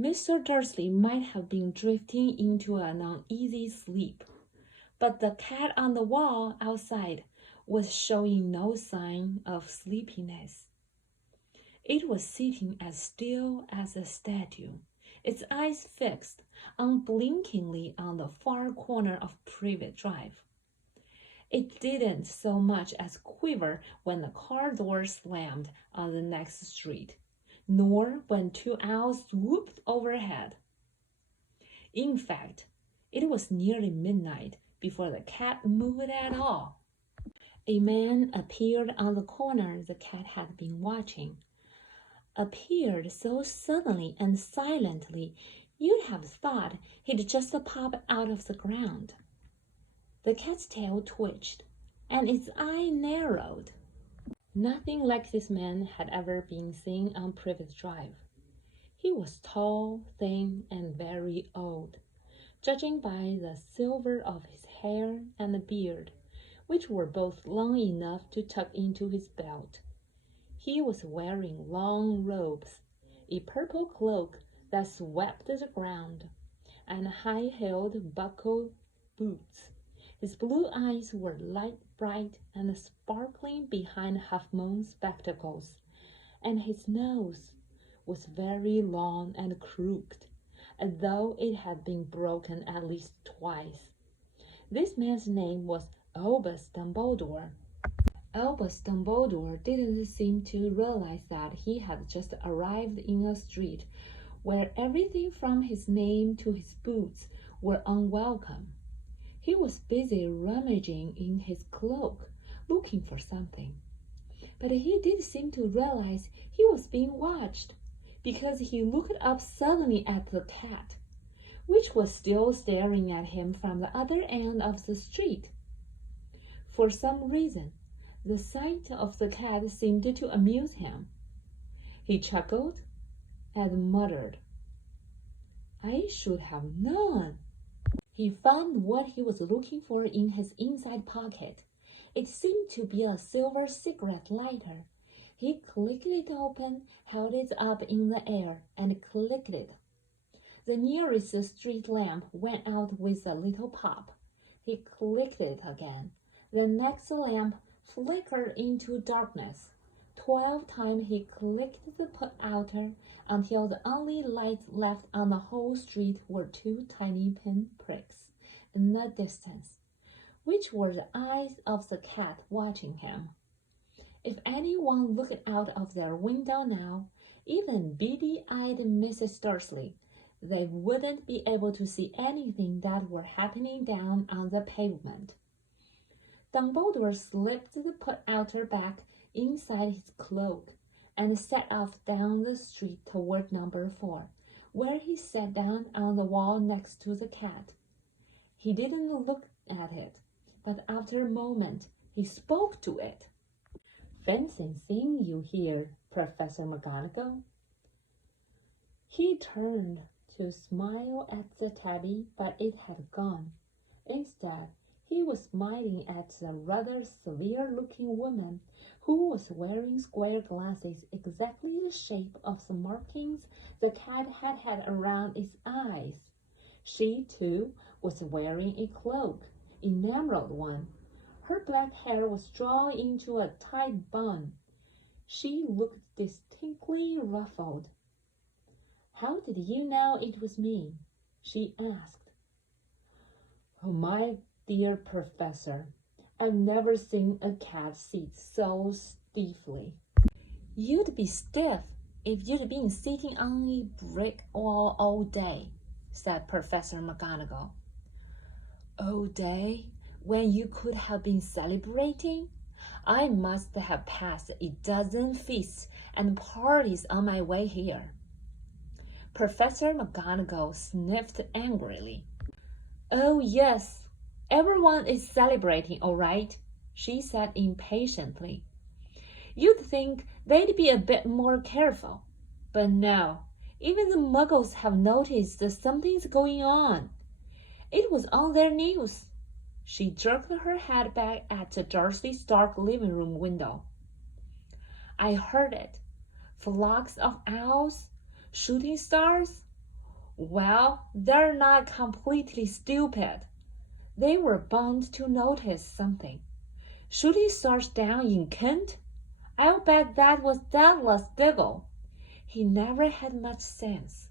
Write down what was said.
Mr. Dursley might have been drifting into an uneasy sleep, but the cat on the wall outside was showing no sign of sleepiness. It was sitting as still as a statue, its eyes fixed unblinkingly on the far corner of Privet Drive. It didn't so much as quiver when the car door slammed on the next street, nor when two owls swooped overhead. In fact, it was nearly midnight before the cat moved at all. A man appeared on the corner the cat had been watching. Appeared so suddenly and silently, you'd have thought he'd just popped out of the ground. The cat's tail twitched, and its eye narrowed. Nothing like this man had ever been seen on Privet Drive. He was tall, thin, and very old, judging by the silver of his hair and beard, which were both long enough to tuck into his belt. He was wearing long robes, a purple cloak that swept the ground, and high-heeled buckled boots. His blue eyes were light bright and sparkling behind half-moon spectacles, and his nose was very long and crooked, as though it had been broken at least twice. This man's name was Albus Dumbledore. Albus Dumbledore didn't seem to realize that he had just arrived in a street where everything from his name to his boots were unwelcome. He was busy rummaging in his cloak, looking for something. But he did seem to realize he was being watched, because he looked up suddenly at the cat, which was still staring at him from the other end of the street. For some reason, the sight of the cat seemed to amuse him. He chuckled and muttered, "I should have known." He found what he was looking for in his inside pocket. It seemed to be a silver cigarette lighter. He clicked it open, held it up in the air, and clicked it. The nearest street lamp went out with a little pop. He clicked it again. The next lamp flickered into darkness. 12 times he clicked the put-outer until the only lights left on the whole street were 2 tiny pin-pricks in the distance, which were the eyes of the cat watching him. If anyone looked out of their window now, even beady-eyed Mrs. Dursley, they wouldn't be able to see anything that were happening down on the pavement. Dumbledore slipped the put-outer back inside his cloak and set off down the street toward number 4, where he sat down on the wall next to the cat. He didn't look at it, but after a moment he spoke to it. "Fancy seeing you here, Professor McGonagall." He turned to smile at the tabby, but it had gone. Instead, he was smiling at the rather severe-looking woman who was wearing square glasses exactly the shape of the markings the cat had had around its eyes. She, too, was wearing a cloak, enameled one. Her black hair was drawn into a tight bun. She looked distinctly ruffled. "How did you know it was me?" she asked. "Oh, my dear Professor, I've never seen a cat sit so stiffly." "You'd be stiff if you'd been sitting on a brick wall all day," said Professor McGonagall. "All day? When you could have been celebrating? I must have passed a dozen feasts and parties on my way here." Professor McGonagall sniffed angrily. "Oh, yes, everyone is celebrating, all right," she said impatiently. "You'd think they'd be a bit more careful. But no, even the Muggles have noticed that something's going on. It was on their news." She jerked her head back at the Dursley's dark living room window. "I heard it. Flocks of owls, shooting stars. Well, they're not completely stupid. They were bound to notice something. Should he search down in Kent? I'll bet that was Douglas Diggle. He never had much sense.